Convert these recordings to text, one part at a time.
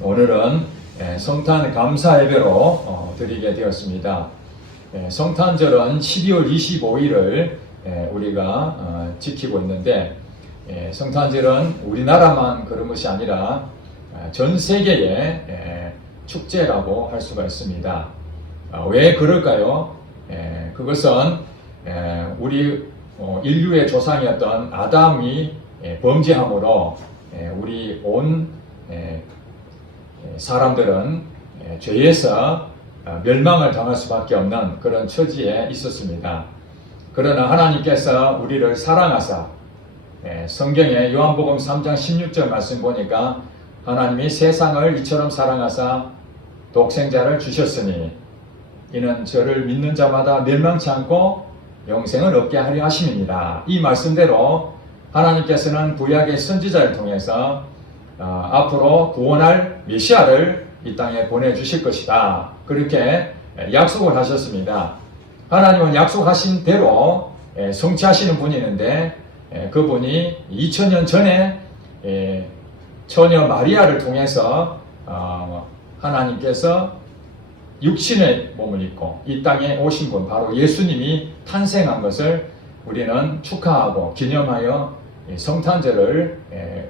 오늘은 성탄 감사 예배로 드리게 되었습니다. 성탄절은 12월 25일을 우리가 지키고 있는데, 성탄절은 우리나라만 그런 것이 아니라 전 세계의 축제라고 할 수가 있습니다. 왜 그럴까요? 그것은 우리 인류의 조상이었던 아담이 범죄함으로 우리 온 사람들은 죄에서 멸망을 당할 수밖에 없는 그런 처지에 있었습니다. 그러나 하나님께서 우리를 사랑하사, 성경의 요한복음 3장 16절 말씀 보니까 하나님이 세상을 이처럼 사랑하사 독생자를 주셨으니 이는 저를 믿는 자마다 멸망치 않고 영생을 얻게 하려 하심이니라. 이 말씀대로 하나님께서는 구약의 선지자를 통해서 앞으로 구원할 메시아를 이 땅에 보내주실 것이다, 그렇게 약속을 하셨습니다. 하나님은 약속하신 대로 성취하시는 분이 있는데, 그분이 2000년 전에 처녀 마리아를 통해서 하나님께서 육신의 몸을 입고 이 땅에 오신 분, 바로 예수님이 탄생한 것을 우리는 축하하고 기념하여 성탄절을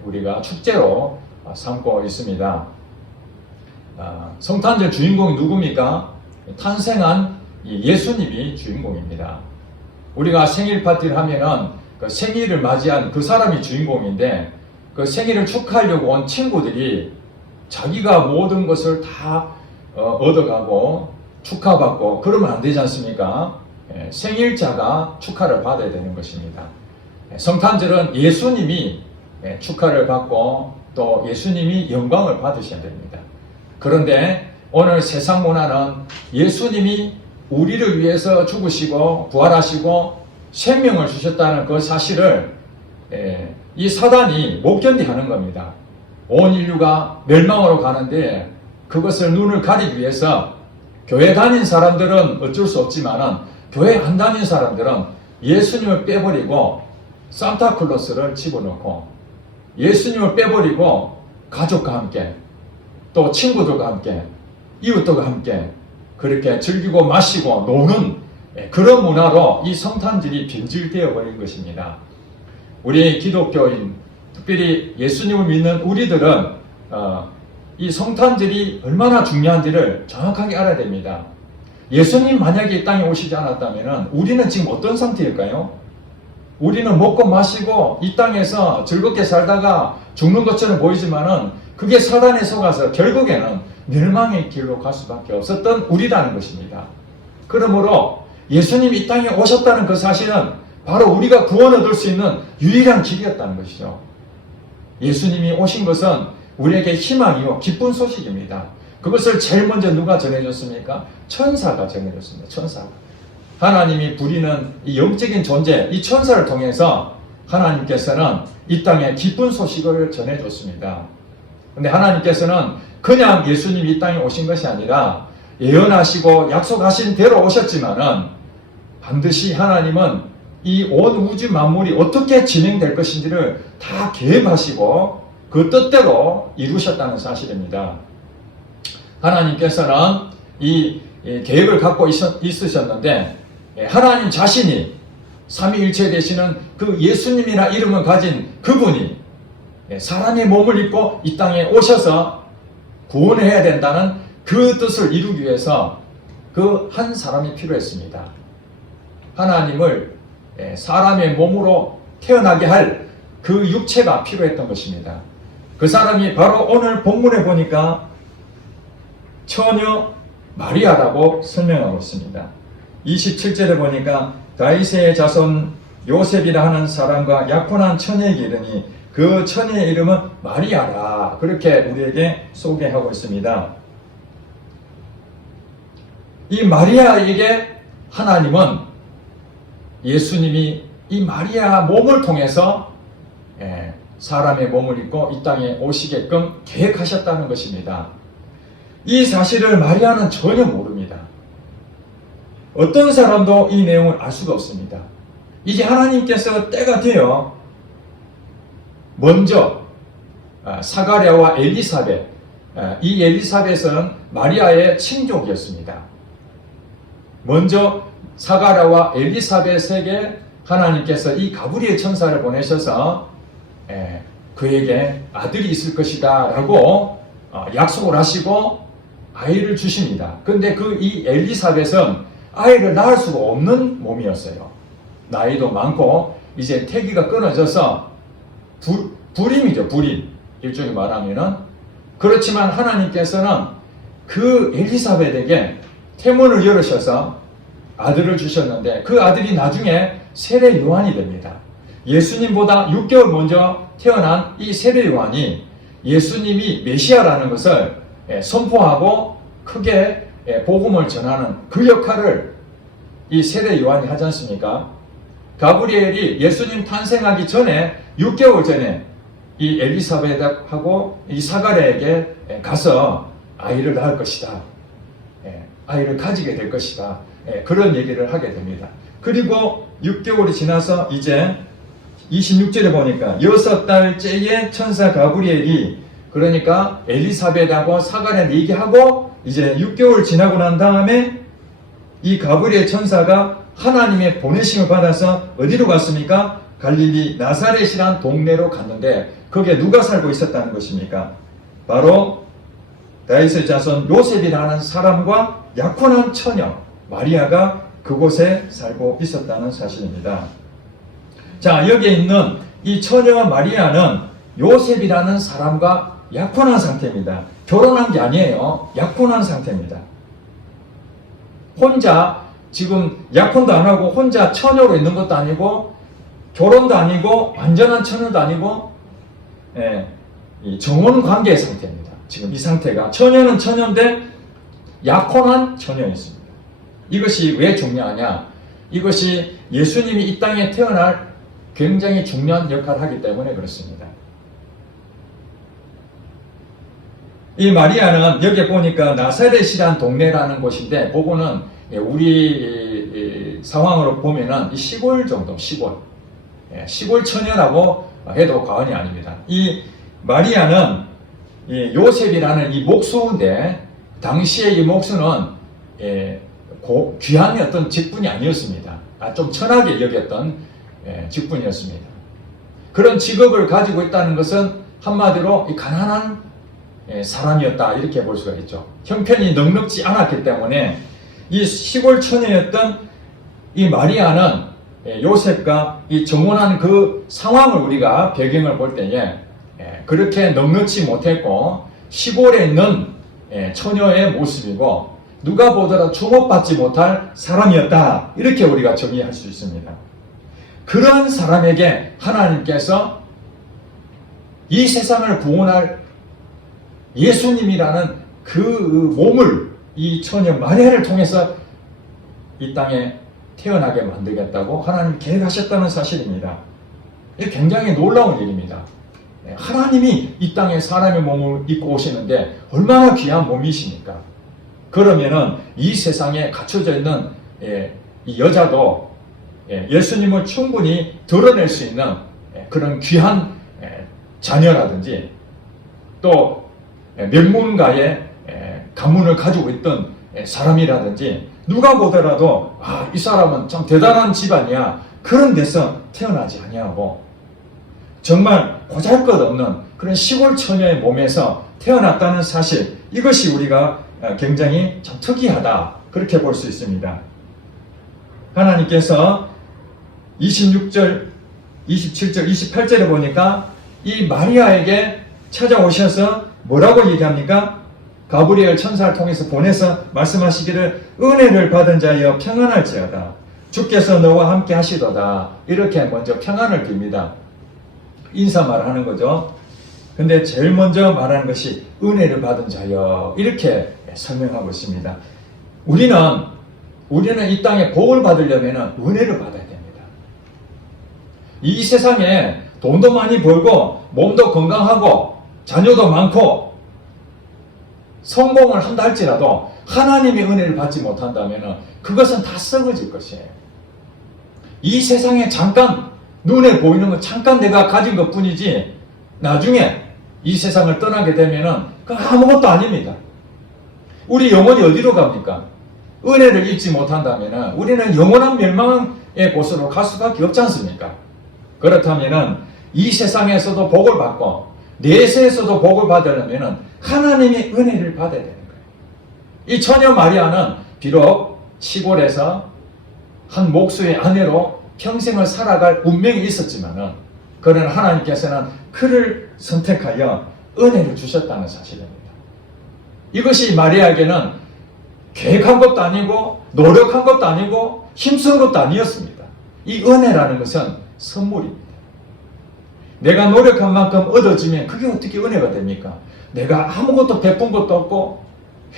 우리가 축제로 삼고 있습니다. 성탄절 주인공이 누굽니까? 탄생한 예수님이 주인공입니다. 우리가 생일 파티를 하면은 그 생일을 맞이한 그 사람이 주인공인데, 그 생일을 축하하려고 온 친구들이 자기가 모든 것을 다 얻어가고 축하받고 그러면 안 되지 않습니까? 생일자가 축하를 받아야 되는 것입니다. 성탄절은 예수님이 축하를 받고 또 예수님이 영광을 받으셔야 됩니다. 그런데 오늘 세상 문화는 예수님이 우리를 위해서 죽으시고 부활하시고 생명을 주셨다는 그 사실을 이 사단이 못 견디하는 겁니다. 온 인류가 멸망으로 가는데 그것을 눈을 가리기 위해서 교회 다닌 사람들은 어쩔 수 없지만은 교회 안 다닌 사람들은 예수님을 빼버리고 산타클로스를 집어넣고, 예수님을 빼버리고 가족과 함께 또 친구들과 함께 이웃들과 함께 그렇게 즐기고 마시고 노는 그런 문화로 이 성탄절이 변질되어 버린 것입니다. 우리 기독교인, 특별히 예수님을 믿는 우리들은 이 성탄절이 얼마나 중요한지를 정확하게 알아야 됩니다. 예수님 만약에 이 땅에 오시지 않았다면 우리는 지금 어떤 상태일까요? 우리는 먹고 마시고 이 땅에서 즐겁게 살다가 죽는 것처럼 보이지만은 그게 사단에 속아서 결국에는 멸망의 길로 갈 수밖에 없었던 우리라는 것입니다. 그러므로 예수님이 이 땅에 오셨다는 그 사실은 바로 우리가 구원 얻을 수 있는 유일한 길이었다는 것이죠. 예수님이 오신 것은 우리에게 희망이요 기쁜 소식입니다. 그것을 제일 먼저 누가 전해줬습니까? 천사가 전해줬습니다. 천사가. 하나님이 부리는 이 영적인 존재, 이 천사를 통해서 하나님께서는 이 땅에 기쁜 소식을 전해줬습니다. 그런데 하나님께서는 그냥 예수님이 이 땅에 오신 것이 아니라 예언하시고 약속하신 대로 오셨지만은 반드시 하나님은 이 온 우주 만물이 어떻게 진행될 것인지를 다 계획하시고 그 뜻대로 이루셨다는 사실입니다. 하나님께서는 이 계획을 갖고 있으셨는데, 하나님 자신이 삼위일체 되시는 그 예수님이라 이름을 가진 그분이 사람의 몸을 입고 이 땅에 오셔서 구원을 해야 된다는 그 뜻을 이루기 위해서 그 한 사람이 필요했습니다. 하나님을 사람의 몸으로 태어나게 할 그 육체가 필요했던 것입니다. 그 사람이 바로 오늘 본문에 보니까 처녀 마리아라고 설명하고 있습니다. 27절에 보니까 다윗의 자손 요셉이라 하는 사람과 약혼한 처녀에게 이르니 그 처녀의 이름은 마리아라, 그렇게 우리에게 소개하고 있습니다. 이 마리아에게 하나님은 예수님이 이 마리아 몸을 통해서 사람의 몸을 입고 이 땅에 오시게끔 계획하셨다는 것입니다. 이 사실을 마리아는 전혀 모릅니다. 어떤 사람도 이 내용을 알 수가 없습니다. 이제 하나님께서 때가 되어 먼저 사가랴와 엘리사벳, 이 엘리사벳은 마리아의 친족이었습니다. 먼저 사가랴와 엘리사벳에게 하나님께서 이 가브리엘 천사를 보내셔서 그에게 아들이 있을 것이다 라고 약속을 하시고 아이를 주십니다. 근데 이 엘리사벳은 아이를 낳을 수가 없는 몸이었어요. 나이도 많고 이제 태기가 끊어져서 불임이죠. 불임. 일종의 말하면은. 그렇지만 하나님께서는 그 엘리사벳에게 태문을 열으셔서 아들을 주셨는데 그 아들이 나중에 세례 요한이 됩니다. 예수님보다 6개월 먼저 태어난 이 세례 요한이 예수님이 메시아라는 것을 선포하고 크게 복음을 전하는 그 역할을 이 세례 요한이 하지 않습니까? 가브리엘이 예수님 탄생하기 전에 6개월 전에 이 엘리사벳하고 이 사가랴에게 가서 아이를 낳을 것이다. 아이를 가지게 될 것이다. 그런 얘기를 하게 됩니다. 그리고 6개월이 지나서 이제 26절에 보니까 6달째에 천사 가브리엘이 그러니까 엘리사벳하고 사가랴 얘기하고 이제 6개월 지나고 난 다음에 이 가브리엘 천사가 하나님의 보내심을 받아서 어디로 갔습니까? 갈릴리 나사렛이란 동네로 갔는데 거기에 누가 살고 있었다는 것입니까? 바로 다윗의 자손 요셉이라는 사람과 약혼한 처녀 마리아가 그곳에 살고 있었다는 사실입니다. 자, 여기에 있는 이 처녀 마리아는 요셉이라는 사람과 약혼한 상태입니다. 결혼한 게 아니에요. 약혼한 상태입니다. 혼자 지금 약혼도 안 하고 혼자 처녀로 있는 것도 아니고 결혼도 아니고 완전한 처녀도 아니고 이 정혼 관계의 상태입니다. 지금 이 상태가 처녀는 처녀인데 약혼한 처녀였습니다. 이것이 왜 중요하냐? 이것이 예수님이 이 땅에 태어날 굉장히 중요한 역할을 하기 때문에 그렇습니다. 이 마리아는 여기 보니까 나사렛이란 동네라는 곳인데 그거는 우리 상황으로 보면은 이 시골 정도, 시골 처녀라고 해도 과언이 아닙니다. 이 마리아는 요셉이라는 이 목수인데 당시에 이 목수는 귀한 어떤 직분이 아니었습니다. 좀 천하게 여겼던 직분이었습니다. 그런 직업을 가지고 있다는 것은 한마디로 이 가난한 사람이었다 이렇게 볼 수가 있죠. 형편이 넉넉지 않았기 때문에 이 시골 처녀였던 이 마리아는 요셉과 이 정혼한 그 상황을 우리가 배경을 볼 때에 그렇게 넉넉지 못했고 시골에 있는 처녀의 모습이고 누가 보더라도 주목받지 못할 사람이었다 이렇게 우리가 정의할 수 있습니다. 그런 사람에게 하나님께서 이 세상을 구원할 예수님이라는 그 몸을 이 처녀 마리아를 통해서 이 땅에 태어나게 만들겠다고 하나님 계획하셨다는 사실입니다. 이게 굉장히 놀라운 일입니다. 하나님이 이 땅에 사람의 몸을 입고 오시는데 얼마나 귀한 몸이십니까? 그러면은 이 세상에 갖춰져 있는 이 여자도 예수님을 충분히 드러낼 수 있는 그런 귀한 자녀라든지 또 명문가의 가문을 가지고 있던 사람이라든지 누가 보더라도 이 사람은 참 대단한 집안이야 그런 데서 태어나지 아니하고 정말 보잘것없는 그런 시골 처녀의 몸에서 태어났다는 사실 이것이 우리가 굉장히 참 특이하다 그렇게 볼 수 있습니다. 하나님께서 26절, 27절, 28절에 보니까 이 마리아에게 찾아오셔서 뭐라고 얘기합니까? 가브리엘 천사를 통해서 보내서 말씀하시기를 은혜를 받은 자여 평안할지어다. 주께서 너와 함께 하시도다. 이렇게 먼저 평안을 빕니다. 인사말을 하는 거죠. 근데 제일 먼저 말하는 것이 은혜를 받은 자여 이렇게 설명하고 있습니다. 우리는 이 땅에 복을 받으려면 은혜를 받아야 됩니다. 이 세상에 돈도 많이 벌고 몸도 건강하고 자녀도 많고 성공을 한다 할지라도 하나님의 은혜를 받지 못한다면 그것은 다 썩어질 것이에요. 이 세상에 잠깐 눈에 보이는 건 잠깐 내가 가진 것 뿐이지 나중에 이 세상을 떠나게 되면은 그 아무것도 아닙니다. 우리 영혼이 어디로 갑니까? 은혜를 잊지 못한다면은 우리는 영원한 멸망의 곳으로 갈 수밖에 없지 않습니까? 그렇다면은 이 세상에서도 복을 받고 내세에서도 복을 받으려면은 하나님의 은혜를 받아야 되는 거예요. 이 처녀 마리아는 비록 시골에서 한 목수의 아내로 평생을 살아갈 운명이 있었지만은 그러나 하나님께서는 그를 선택하여 은혜를 주셨다는 사실입니다. 이것이 마리아에게는 계획한 것도 아니고 노력한 것도 아니고 힘쓴 것도 아니었습니다. 이 은혜라는 것은 선물입니다. 내가 노력한 만큼 얻어지면 그게 어떻게 은혜가 됩니까? 내가 아무것도 베푼 것도 없고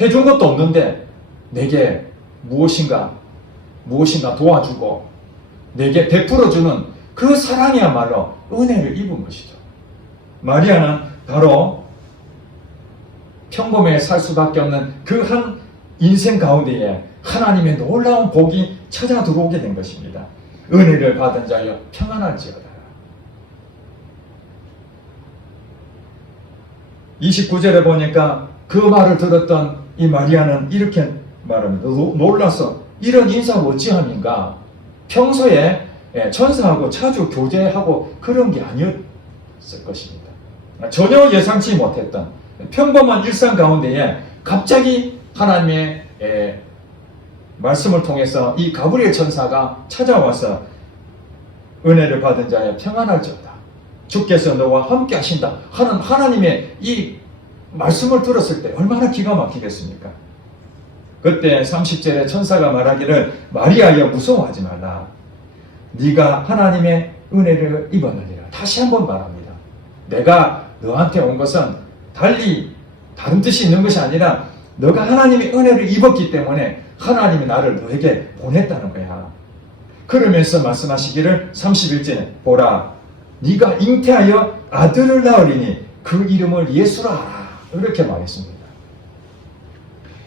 해준 것도 없는데 내게 무엇인가 도와주고 내게 베풀어주는 그 사랑이야말로 은혜를 입은 것이죠. 마리아는 바로 평범하게 살 수밖에 없는 그 한 인생 가운데에 하나님의 놀라운 복이 찾아 들어오게 된 것입니다. 은혜를 받은 자여 평안할지어다. 29절에 보니까 그 말을 들었던 이 마리아는 이렇게 말합니다. 놀라서 이런 인사가 어찌함인가? 평소에 천사하고 자주 교제하고 그런 게 아니었을 것입니다. 전혀 예상치 못했던 평범한 일상 가운데에 갑자기 하나님의 말씀을 통해서 이 가브리엘 천사가 찾아와서 은혜를 받은 자여 평안할지어다. 주께서 너와 함께 하신다 하는 하나님의 이 말씀을 들었을 때 얼마나 기가 막히겠습니까? 그때 30절에 천사가 말하기를 마리아여 무서워하지 말라. 네가 하나님의 은혜를 입었느니라. 다시 한번 말합니다. 내가 너한테 온 것은 다른 뜻이 있는 것이 아니라 너가 하나님의 은혜를 입었기 때문에 하나님이 나를 너에게 보냈다는 거야. 그러면서 말씀하시기를 31절에 보라 네가 잉태하여 아들을 낳으리니 그 이름을 예수라 하라. 이렇게 말했습니다.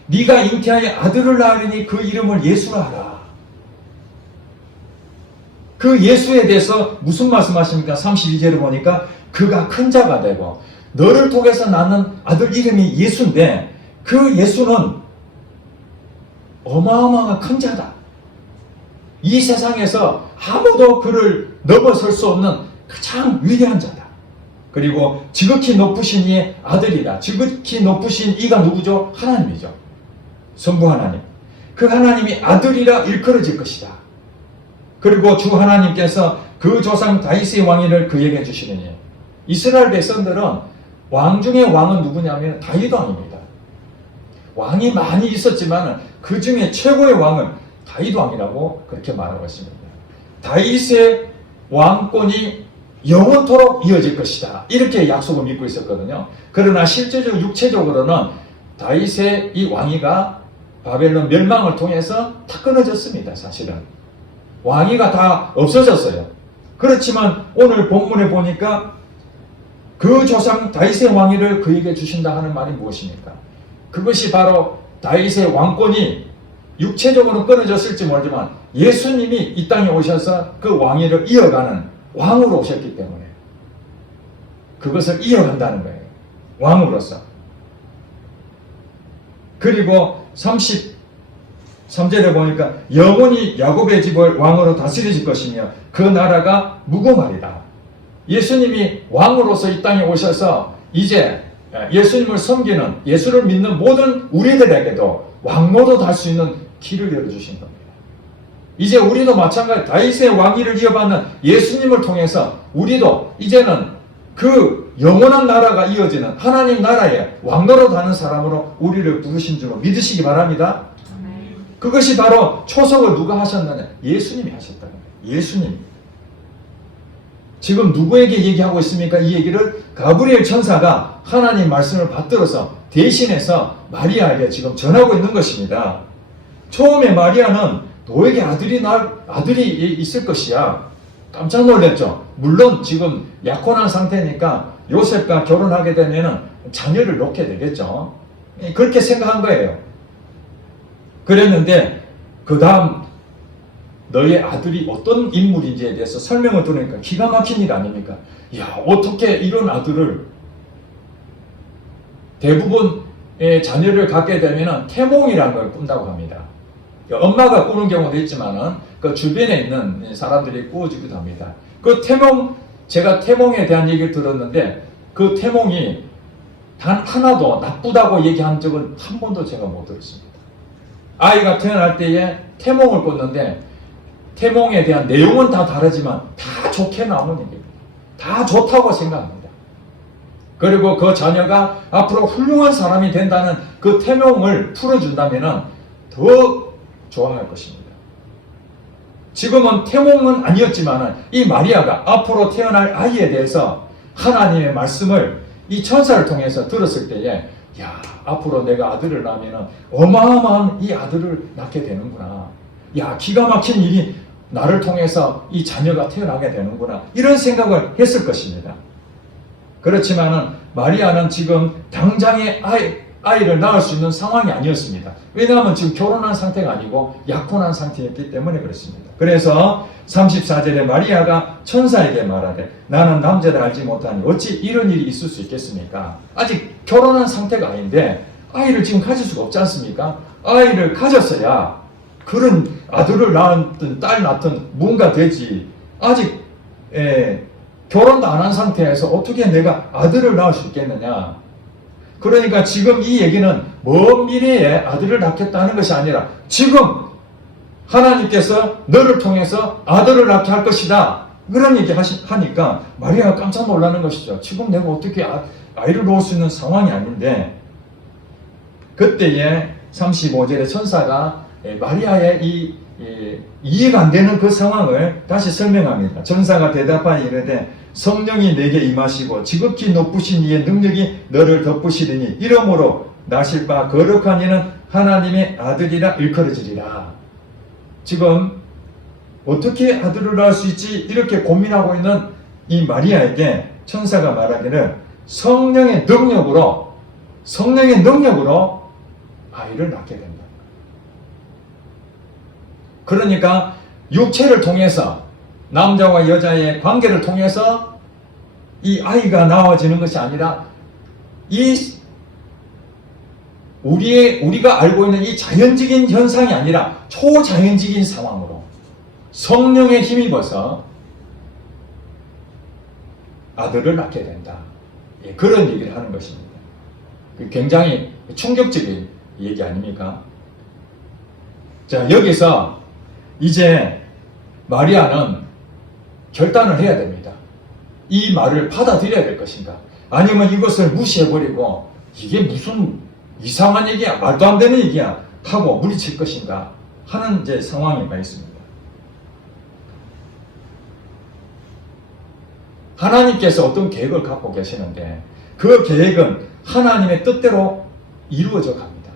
네가 잉태하여 아들을 낳으리니 그 이름을 예수라 하라. 그 예수에 대해서 무슨 말씀하십니까? 32절을 보니까 그가 큰 자가 되고 너를 통해서 낳는 아들 이름이 예수인데 그 예수는 어마어마한 큰 자다. 이 세상에서 아무도 그를 넘어설 수 없는 가장 위대한 자다. 그리고 지극히 높으신 이의 아들이다. 지극히 높으신 이가 누구죠? 하나님이죠. 성부 하나님. 그 하나님이 아들이라 일컬어질 것이다. 그리고 주 하나님께서 그 조상 다윗의 왕위를 그에게 주시느니 이스라엘 백성들은 왕 중에 왕은 누구냐면 다윗 왕입니다. 왕이 많이 있었지만 그 중에 최고의 왕은 다윗 왕이라고 그렇게 말하고 있습니다. 다윗의 왕권이 영원토록 이어질 것이다. 이렇게 약속을 믿고 있었거든요. 그러나 실제적으로 육체적으로는 다윗의 이 왕위가 바벨론 멸망을 통해서 다 끊어졌습니다. 사실은. 왕위가 다 없어졌어요. 그렇지만 오늘 본문에 보니까 그 조상 다윗의 왕위를 그에게 주신다 하는 말이 무엇입니까? 그것이 바로 다윗의 왕권이 육체적으로 끊어졌을지 모르지만 예수님이 이 땅에 오셔서 그 왕위를 이어가는 왕으로 오셨기 때문에 그것을 이어간다는 거예요. 왕으로서. 그리고 33절에 보니까 영원히 야곱의 집을 왕으로 다스리실 것이며 그 나라가 무궁하리다. 예수님이 왕으로서 이 땅에 오셔서 이제 예수님을 섬기는 예수를 믿는 모든 우리들에게도 왕노릇 할 수 있는 길을 열어주신 겁니다. 이제 우리도 마찬가지 다윗의 왕위를 이어받는 예수님을 통해서 우리도 이제는 그 영원한 나라가 이어지는 하나님 나라에 왕노릇 하는 사람으로 우리를 부르신 줄 믿으시기 바랍니다. 그것이 바로 초석을 누가 하셨느냐? 예수님이 하셨다는 거예요. 예수님. 지금 누구에게 얘기하고 있습니까? 이 얘기를 가브리엘 천사가 하나님 말씀을 받들어서 대신해서 마리아에게 지금 전하고 있는 것입니다. 처음에 마리아는 너에게 아들이 있을 것이야. 깜짝 놀랐죠. 물론 지금 약혼한 상태니까 요셉과 결혼하게 되면 자녀를 놓게 되겠죠. 그렇게 생각한 거예요. 그랬는데 그 다음 너의 아들이 어떤 인물인지에 대해서 설명을 들으니까 기가 막힌 일 아닙니까? 야, 어떻게 이런 아들을 대부분의 자녀를 갖게 되면 태몽이라는 걸 꾼다고 합니다. 엄마가 꾸는 경우도 있지만은 그 주변에 있는 사람들이 꾸어주기도 합니다. 그 태몽, 제가 태몽에 대한 얘기를 들었는데 그 태몽이 단 하나도 나쁘다고 얘기한 적은 한 번도 제가 못 들었습니다. 아이가 태어날 때에 태몽을 꿨는데 태몽에 대한 내용은 다 다르지만 다 좋게 나오는 얘기입니다. 다 좋다고 생각합니다. 그리고 그 자녀가 앞으로 훌륭한 사람이 된다는 그 태몽을 풀어준다면 더 좋아할 것입니다. 지금은 태몽은 아니었지만 이 마리아가 앞으로 태어날 아이에 대해서 하나님의 말씀을 이 천사를 통해서 들었을 때에 야, 앞으로 내가 아들을 낳으면 어마어마한 이 아들을 낳게 되는구나. 야, 기가 막힌 일이 나를 통해서 이 자녀가 태어나게 되는구나. 이런 생각을 했을 것입니다. 그렇지만은 마리아는 지금 당장에 아이를 낳을 수 있는 상황이 아니었습니다. 왜냐하면 지금 결혼한 상태가 아니고 약혼한 상태였기 때문에 그렇습니다. 그래서 34절에 마리아가 천사에게 말하되 나는 남자를 알지 못하니 어찌 이런 일이 있을 수 있겠습니까? 아직 결혼한 상태가 아닌데 아이를 지금 가질 수가 없지 않습니까? 아이를 가졌어야 그런 아들을 낳든 딸 낳든 뭔가 되지. 아직 결혼도 안 한 상태에서 어떻게 내가 아들을 낳을 수 있겠느냐. 그러니까 지금 이 얘기는 먼 미래에 아들을 낳겠다는 것이 아니라 지금 하나님께서 너를 통해서 아들을 낳게 할 것이다. 그런 얘기 하니까 마리아가 깜짝 놀라는 것이죠. 지금 내가 어떻게 아이를 놓을 수 있는 상황이 아닌데 그때에 35절에 천사가 마리아의 이해가 안 되는 그 상황을 다시 설명합니다. 천사가 대답하여 이르되 성령이 내게 임하시고 지극히 높으신 이의 능력이 너를 덮으시리니 이러므로 나실 바 거룩한 이는 하나님의 아들이라 일컬어지리라. 지금 어떻게 아들을 낳을 수 있지 이렇게 고민하고 있는 이 마리아에게 천사가 말하기를 성령의 능력으로 아이를 낳게 된다. 그러니까 육체를 통해서 남자와 여자의 관계를 통해서 이 아이가 나와지는 것이 아니라 우리가 알고 있는 이 자연적인 현상이 아니라 초자연적인 상황으로 성령에 힘입어서 아들을 낳게 된다. 그런 얘기를 하는 것입니다. 굉장히 충격적인 얘기 아닙니까? 자, 여기서 이제 마리아는 결단을 해야 됩니다. 이 말을 받아들여야 될 것인가? 아니면 이것을 무시해버리고 이게 무슨 이상한 얘기야, 말도 안 되는 얘기야 하고 물리칠 것인가 하는 이제 상황이 있습니다. 하나님께서 어떤 계획을 갖고 계시는데 그 계획은 하나님의 뜻대로 이루어져 갑니다.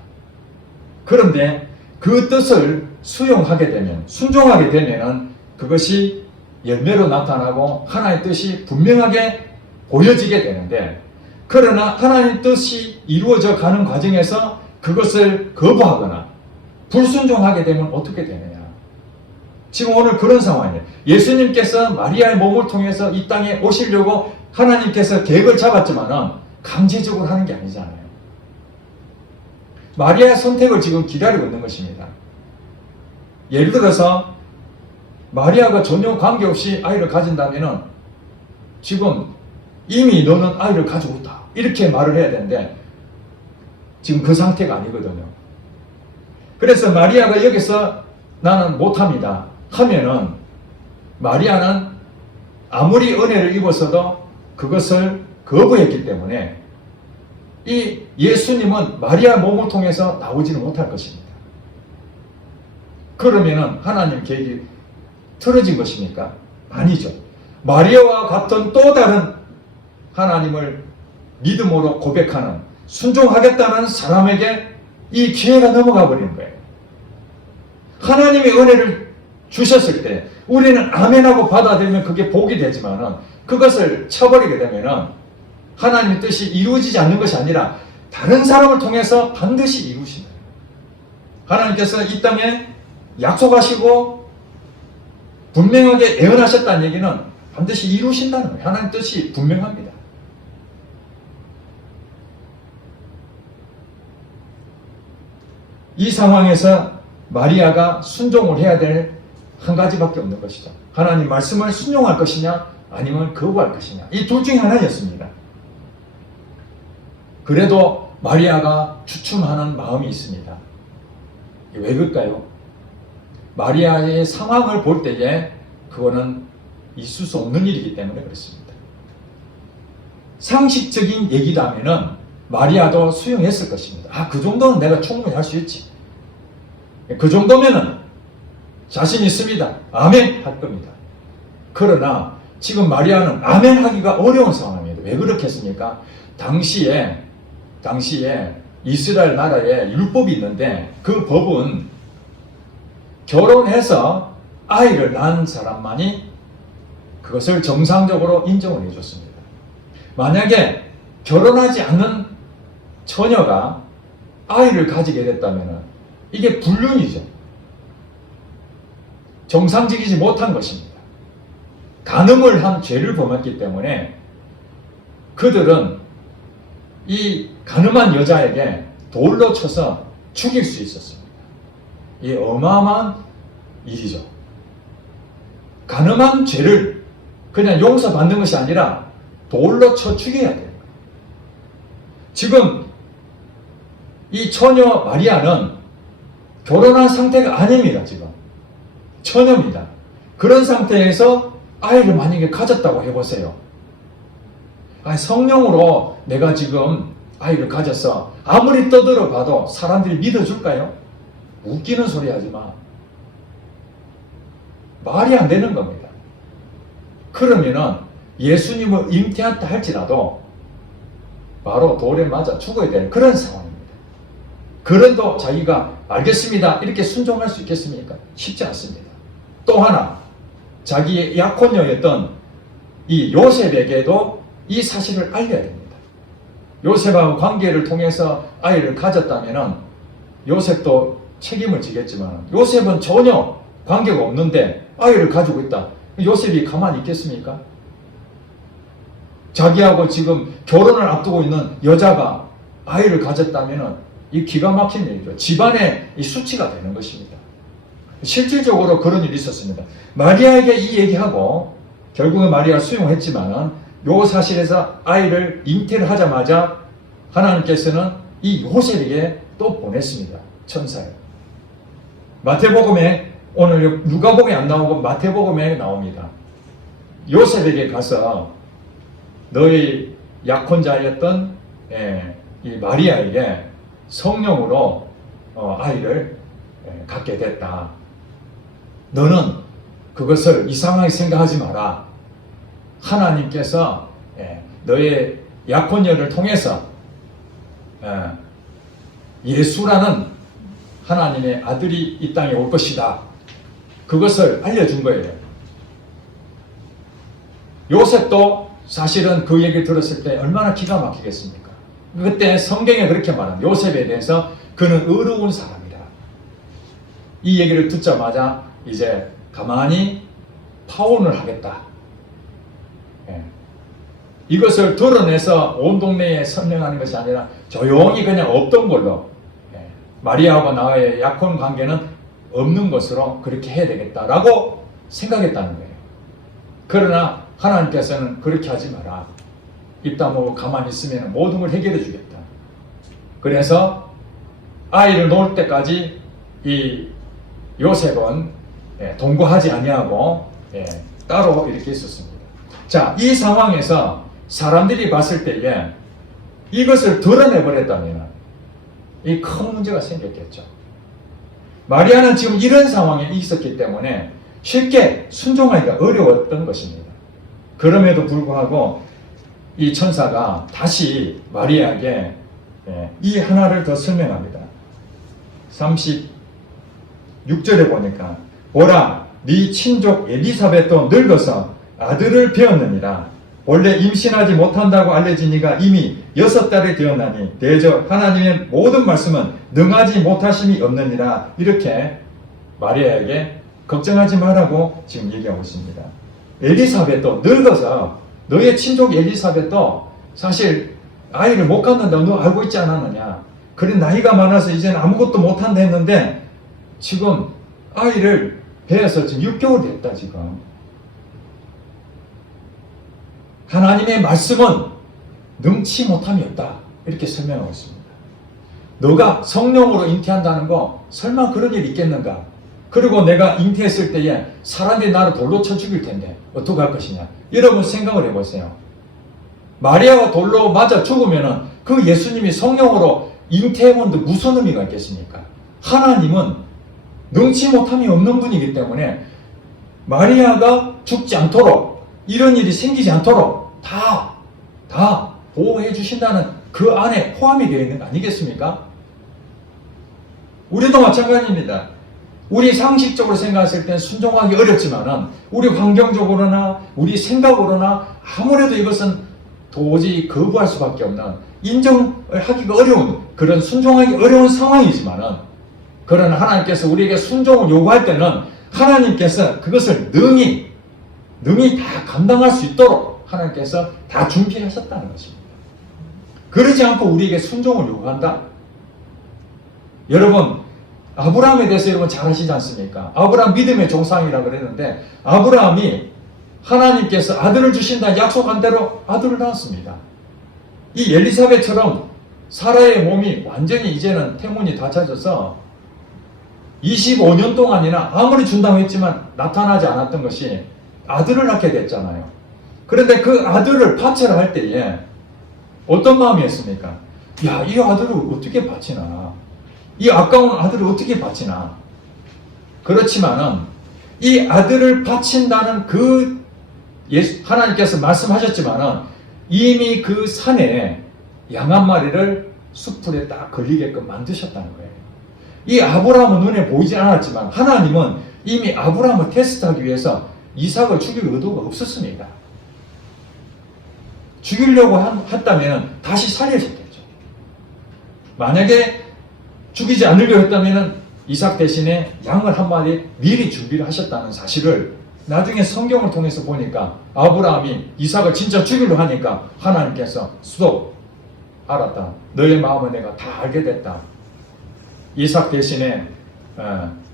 그런데 그 뜻을 수용하게 되면, 순종하게 되면 그것이 열매로 나타나고 하나님의 뜻이 분명하게 보여지게 되는데, 그러나 하나님의 뜻이 이루어져 가는 과정에서 그것을 거부하거나 불순종하게 되면 어떻게 되느냐. 지금 오늘 그런 상황이에요. 예수님께서 마리아의 몸을 통해서 이 땅에 오시려고 하나님께서 계획을 잡았지만 강제적으로 하는 게 아니잖아요. 마리아의 선택을 지금 기다리고 있는 것입니다. 예를 들어서 마리아가 전혀 관계없이 아이를 가진다면 지금 이미 너는 아이를 가지고 있다 이렇게 말을 해야 되는데 지금 그 상태가 아니거든요. 그래서 마리아가 여기서 나는 못합니다 하면은 마리아는 아무리 은혜를 입었어도 그것을 거부했기 때문에 이 예수님은 마리아 몸을 통해서 나오지는 못할 것입니다. 그러면은 하나님 계획이 틀어진 것입니까? 아니죠. 마리아와 같은 또 다른 하나님을 믿음으로 고백하는, 순종하겠다는 사람에게 이 기회가 넘어가 버리는 거예요. 하나님의 은혜를 주셨을 때 우리는 아멘하고 받아들이면 그게 복이 되지만은 그것을 쳐버리게 되면은 하나님의 뜻이 이루어지지 않는 것이 아니라 다른 사람을 통해서 반드시 이루신다. 하나님께서 이 땅에 약속하시고 분명하게 예언하셨다는 얘기는 반드시 이루신다는 거예요. 하나님의 뜻이 분명합니다. 이 상황에서 마리아가 순종을 해야 될 한 가지밖에 없는 것이죠. 하나님 말씀을 순종할 것이냐 아니면 거부할 것이냐, 이 둘 중에 하나였습니다. 그래도 마리아가 추춤하는 마음이 있습니다. 왜 그럴까요? 마리아의 상황을 볼 때에 그거는 있을 수 없는 일이기 때문에 그렇습니다. 상식적인 얘기라면은 마리아도 수용했을 것입니다. 아, 그 정도는 내가 충분히 할 수 있지. 그 정도면은 자신 있습니다. 아멘 할 겁니다. 그러나 지금 마리아는 아멘 하기가 어려운 상황입니다. 왜 그렇게 했습니까? 당시에 이스라엘 나라에 율법이 있는데 그 법은 결혼해서 아이를 낳은 사람만이 그것을 정상적으로 인정을 해줬습니다. 만약에 결혼하지 않는 처녀가 아이를 가지게 됐다면 이게 불륜이죠. 정상적이지 못한 것입니다. 간음을 한 죄를 범했기 때문에 그들은 이 간음한 여자에게 돌로 쳐서 죽일 수 있었습니다. 이 어마어마한 일이죠. 간음한 죄를 그냥 용서받는 것이 아니라 돌로 쳐 죽여야 돼요. 지금 이 처녀 마리아는 결혼한 상태가 아닙니다. 지금 처녀입니다. 그런 상태에서 아이를 만약에 가졌다고 해보세요. 성령으로 내가 지금 아이를 가졌어. 아무리 떠들어 봐도 사람들이 믿어줄까요? 웃기는 소리 하지 마. 말이 안 되는 겁니다. 그러면은 예수님을 잉태한다 할지라도 바로 돌에 맞아 죽어야 되는 그런 상황입니다. 그런도 자기가 알겠습니다 이렇게 순종할 수 있겠습니까? 쉽지 않습니다. 또 하나, 자기의 약혼녀였던 이 요셉에게도 이 사실을 알려야 됩니다. 요셉하고 관계를 통해서 아이를 가졌다면 요셉도 책임을 지겠지만 요셉은 전혀 관계가 없는데 아이를 가지고 있다. 요셉이 가만히 있겠습니까? 자기하고 지금 결혼을 앞두고 있는 여자가 아이를 가졌다면 이 기가 막힌 일이죠. 집안의 이 수치가 되는 것입니다. 실질적으로 그런 일이 있었습니다. 마리아에게 이 얘기하고 결국은 마리아가 수용했지만 요 사실에서 아이를 잉태를 하자마자 하나님께서는 이 요셉에게 또 보냈습니다. 천사를. 마태복음에, 오늘 누가복음에 안 나오고 마태복음에 나옵니다. 요셉에게 가서 너희 약혼자였던 이 마리아에게 성령으로 아이를 갖게 됐다. 너는 그것을 이상하게 생각하지 마라. 하나님께서 너의 약혼녀를 통해서 예수라는 하나님의 아들이 이 땅에 올 것이다. 그것을 알려준 거예요. 요셉도 사실은 그 얘기를 들었을 때 얼마나 기가 막히겠습니까? 그때 성경에 그렇게 말합니다. 요셉에 대해서 그는 의로운 사람이다. 이 얘기를 듣자마자 이제 가만히 파혼을 하겠다. 이것을 드러내서 온 동네에 설명하는 것이 아니라 조용히 그냥 없던 걸로 마리아와 나의 약혼 관계는 없는 것으로 그렇게 해야 되겠다라고 생각했다는 거예요. 그러나 하나님께서는 그렇게 하지 마라. 입 다물고 가만히 있으면 모든 걸 해결해 주겠다. 그래서 아이를 놓을 때까지 이 요셉은 동거하지 아니하고 따로 이렇게 있었습니다. 자, 이 상황에서 사람들이 봤을 때에 이것을 드러내버렸다면 이 큰 문제가 생겼겠죠. 마리아는 지금 이런 상황에 있었기 때문에 쉽게 순종하기가 어려웠던 것입니다. 그럼에도 불구하고 이 천사가 다시 마리아에게 이 하나를 더 설명합니다. 36절에 보니까 보라, 네 친족 엘리사벳도 늙어서 아들을 배었느니라. 원래 임신하지 못한다고 알려진 이가 이미 6달이 되었나니 대저 하나님의 모든 말씀은 능하지 못하심이 없느니라. 이렇게 마리아에게 걱정하지 말라고 지금 얘기하고 있습니다. 엘리사벳도 늙어서, 너의 친족 엘리사벳도 사실 아이를 못 갖는다고 너 알고 있지 않았느냐. 그래 나이가 많아서 이제는 아무것도 못한다 했는데 지금 아이를 배에서 지금 6개월 됐다 지금. 하나님의 말씀은 능치 못함이 없다 이렇게 설명하고 있습니다. 너가 성령으로 잉태한다는 거 설마 그런 일이 있겠는가? 그리고 내가 잉태했을 때에 사람들이 나를 돌로 쳐 죽일 텐데 어떻게 할 것이냐? 여러분 생각을 해보세요. 마리아가 돌로 맞아 죽으면은 그 예수님이 성령으로 잉태해본데 무슨 의미가 있겠습니까? 하나님은 능치 못함이 없는 분이기 때문에 마리아가 죽지 않도록 이런 일이 생기지 않도록 다 보호해 주신다는 그 안에 포함이 되어 있는 거 아니겠습니까? 우리도 마찬가지입니다. 우리 상식적으로 생각했을 땐 순종하기 어렵지만은 우리 환경적으로나 우리 생각으로나 아무래도 이것은 도저히 거부할 수밖에 없는 인정을 하기가 어려운 그런 순종하기 어려운 상황이지만은 그러나 하나님께서 우리에게 순종을 요구할 때는 하나님께서 그것을 능히 다 감당할 수 있도록 하나님께서 다 준비하셨다는 것입니다. 그러지 않고 우리에게 순종을 요구한다. 여러분 아브라함에 대해서 여러분 잘 아시지 않습니까? 아브라함 믿음의 조상이라고 그랬는데 아브라함이 하나님께서 아들을 주신다 약속한 대로 아들을 낳았습니다. 이 엘리사벳처럼 사라의 몸이 완전히 이제는 태문이 닫혀져서 25년 동안이나 아무리 준다고 했지만 나타나지 않았던 것이 아들을 낳게 됐잖아요. 그런데 그 아들을 바쳐라 할 때에 어떤 마음이었습니까? 야, 이 아들을 어떻게 바치나? 이 아까운 아들을 어떻게 바치나? 그렇지만은 이 아들을 바친다는 그 하나님께서 말씀하셨지만은 이미 그 산에 양 한 마리를 숲풀에 딱 걸리게끔 만드셨다는 거예요. 이 아브라함은 눈에 보이지 않았지만 하나님은 이미 아브라함을 테스트하기 위해서 이삭을 죽일 의도가 없었습니다. 죽이려고 했다면 다시 살려졌겠죠. 만약에 죽이지 않으려 했다면 이삭 대신에 양을 한 마리 미리 준비를 하셨다는 사실을 나중에 성경을 통해서 보니까 아브라함이 이삭을 진짜 죽이려 하니까 하나님께서 수도 알았다. 너의 마음을 내가 다 알게 됐다. 이삭 대신에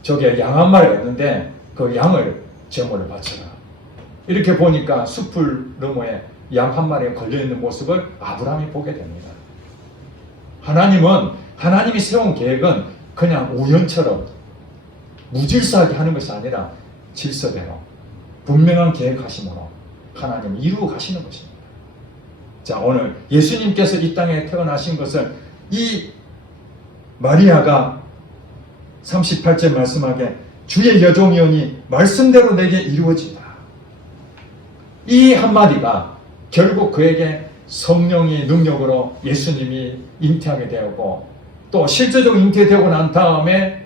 저게 양 한 마리였는데 그 양을 제물을 바쳐라. 이렇게 보니까 숲풀 너머에 양 한 마리가 걸려있는 모습을 아브라함이 보게 됩니다. 하나님이 세운 계획은 그냥 우연처럼 무질서하게 하는 것이 아니라 질서대로 분명한 계획하심으로 하나님이 이루어 가시는 것입니다. 자, 오늘 예수님께서 이 땅에 태어나신 것을 이 마리아가 38절 말씀하게 주의 여종이오니 말씀대로 내게 이루어지다. 이 한마디가 결국 그에게 성령의 능력으로 예수님이 잉태하게 되었고 또 실제적으로 잉태되고 난 다음에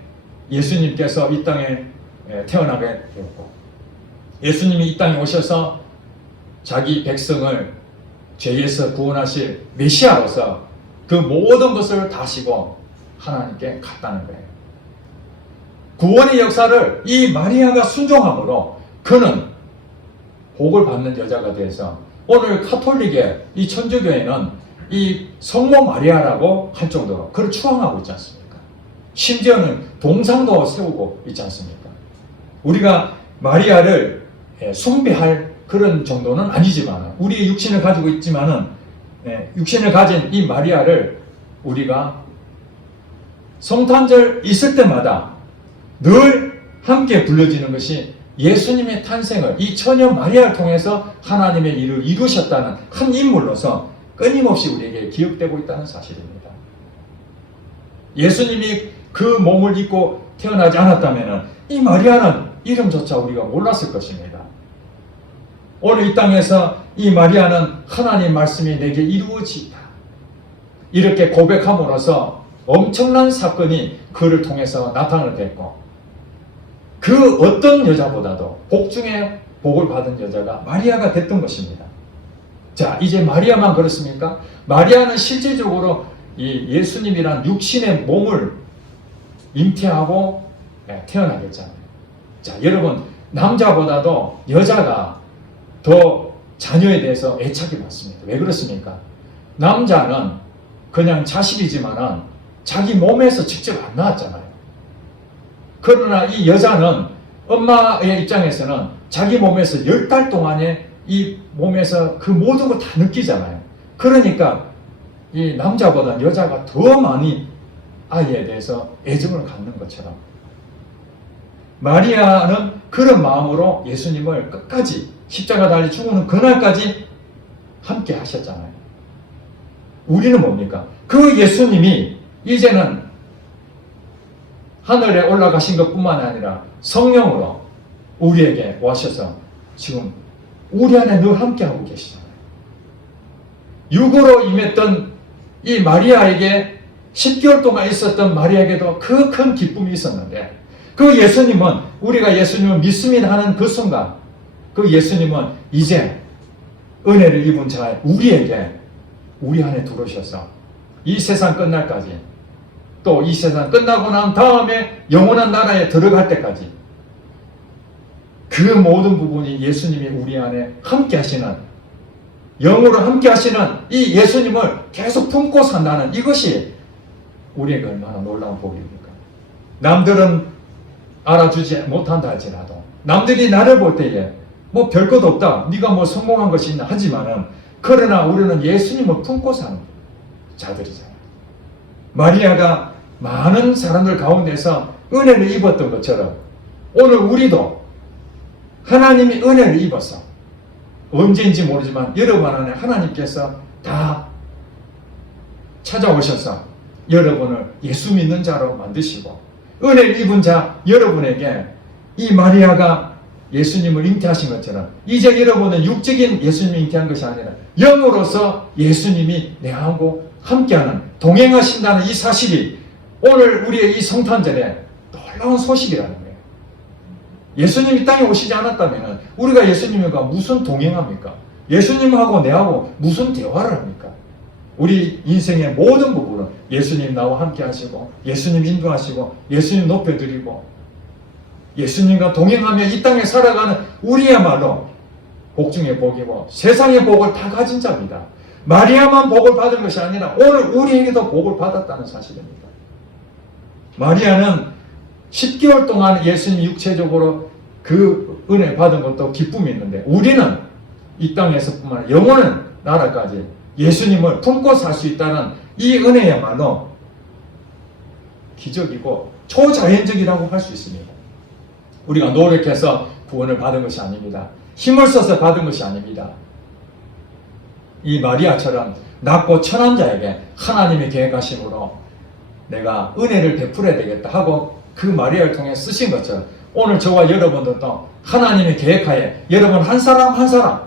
예수님께서 이 땅에 태어나게 되었고 예수님이 이 땅에 오셔서 자기 백성을 죄에서 구원하실 메시아로서 그 모든 것을 다시고 하나님께 갔다는 거예요. 구원의 역사를 이 마리아가 순종함으로 그는 복을 받는 여자가 돼서 오늘 카톨릭의 이 천주교회는 이 성모 마리아라고 할 정도로 그를 추앙하고 있지 않습니까? 심지어는 동상도 세우고 있지 않습니까? 우리가 마리아를 숭배할 그런 정도는 아니지만 우리의 육신을 가지고 있지만은 육신을 가진 이 마리아를 우리가 성탄절 있을 때마다 늘 함께 불러지는 것이 예수님의 탄생을 이 처녀 마리아를 통해서 하나님의 일을 이루셨다는 한 인물로서 끊임없이 우리에게 기억되고 있다는 사실입니다. 예수님이 그 몸을 입고 태어나지 않았다면 이 마리아는 이름조차 우리가 몰랐을 것입니다. 오늘 이 땅에서 이 마리아는 하나님 말씀이 내게 이루어지다. 이렇게 고백함으로써 엄청난 사건이 그를 통해서 나타나게 됐고 그 어떤 여자보다도 복 중에 복을 받은 여자가 마리아가 됐던 것입니다. 자, 이제 마리아만 그렇습니까? 마리아는 실질적으로 이 예수님이란 육신의 몸을 잉태하고 태어나겠잖아요. 자, 여러분 남자보다도 여자가 더 자녀에 대해서 애착이 많습니다. 왜 그렇습니까? 남자는 그냥 자식이지만은 자기 몸에서 직접 안 나왔잖아요. 그러나 이 여자는 엄마의 입장에서는 자기 몸에서 10달 동안에 이 몸에서 그 모든 걸 다 느끼잖아요. 그러니까 이 남자보다 여자가 더 많이 아이에 대해서 애정을 갖는 것처럼 마리아는 그런 마음으로 예수님을 끝까지 십자가 달려 죽는 그날까지 함께 하셨잖아요. 우리는 뭡니까? 그 예수님이 이제는 하늘에 올라가신 것뿐만 아니라 성령으로 우리에게 오셔서 지금 우리 안에 늘 함께하고 계시잖아요. 육으로 임했던 이 마리아에게 10개월 동안 있었던 마리아에게도 그 큰 기쁨이 있었는데 그 예수님은 우리가 예수님을 믿습니다 하는 그 순간 그 예수님은 이제 은혜를 입은 자 우리에게 우리 안에 들어오셔서 이 세상 끝날까지 또 이 세상 끝나고 난 다음에 영원한 나라에 들어갈 때까지 그 모든 부분이 예수님이 우리 안에 함께 하시는 영으로 함께 하시는 이 예수님을 계속 품고 산다는 이것이 우리에게 얼마나 놀라운 복입니까? 남들은 알아주지 못한다 할지라도 남들이 나를 볼 때에 뭐 별것 없다 네가 뭐 성공한 것이 있나 하지만은 그러나 우리는 예수님을 품고 사는 자들이잖아요. 마리아가 많은 사람들 가운데서 은혜를 입었던 것처럼 오늘 우리도 하나님이 은혜를 입어서 언제인지 모르지만 여러분 안에 하나님께서 다 찾아오셔서 여러분을 예수 믿는 자로 만드시고 은혜를 입은 자 여러분에게 이 마리아가 예수님을 잉태하신 것처럼 이제 여러분은 육적인 예수님을 잉태한 것이 아니라 영으로서 예수님이 내하고 함께하는 동행하신다는 이 사실이 오늘 우리의 이 성탄절에 놀라운 소식이라는 거예요. 예수님이 땅에 오시지 않았다면 우리가 예수님과 무슨 동행합니까? 예수님하고 내하고 무슨 대화를 합니까? 우리 인생의 모든 부분은 예수님 나와 함께 하시고 예수님 인도하시고 예수님 높여드리고 예수님과 동행하며 이 땅에 살아가는 우리야말로 복 중에 복이고 세상의 복을 다 가진 자입니다. 마리아만 복을 받은 것이 아니라 오늘 우리에게도 복을 받았다는 사실입니다. 마리아는 10개월 동안 예수님이 육체적으로 그 은혜 받은 것도 기쁨이 있는데 우리는 이 땅에서뿐만 아니라 영원한 나라까지 예수님을 품고 살 수 있다는 이 은혜야말로 기적이고 초자연적이라고 할 수 있습니다. 우리가 노력해서 구원을 받은 것이 아닙니다. 힘을 써서 받은 것이 아닙니다. 이 마리아처럼 낮고 천한 자에게 하나님의 계획하심으로 내가 은혜를 베풀어야 되겠다 하고 그 마리아를 통해 쓰신 것처럼 오늘 저와 여러분들도 하나님의 계획하에 여러분 한 사람 한 사람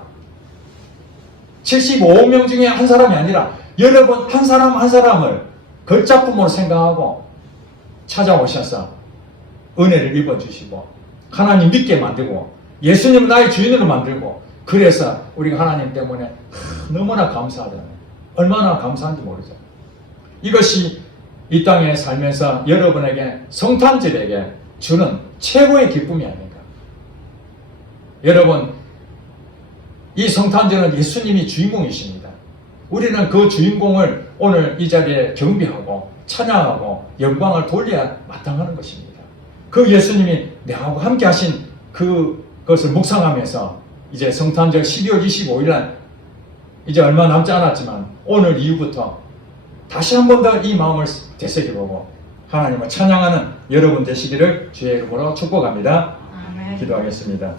75명 중에 한 사람이 아니라 여러분 한 사람 한 사람을 걸작품으로 생각하고 찾아오셔서 은혜를 입어주시고 하나님 믿게 만들고 예수님 나의 주인으로 만들고 그래서 우리가 하나님 때문에 너무나 감사하잖아요. 얼마나 감사한지 모르죠. 이것이 이 땅에 살면서 여러분에게 성탄절에게 주는 최고의 기쁨이 아닌가. 여러분 이 성탄절은 예수님이 주인공이십니다. 우리는 그 주인공을 오늘 이 자리에 경배하고 찬양하고 영광을 돌려야 마땅하는 것입니다. 그 예수님이 내하고 함께 하신 그것을 묵상하면서 이제 성탄절 12월 25일 날 이제 얼마 남지 않았지만 오늘 이후부터 다시 한 번 더 이 마음을 되새겨보고 하나님을 찬양하는 여러분 되시기를 주의 이름으로 축복합니다. 아멘. 기도하겠습니다.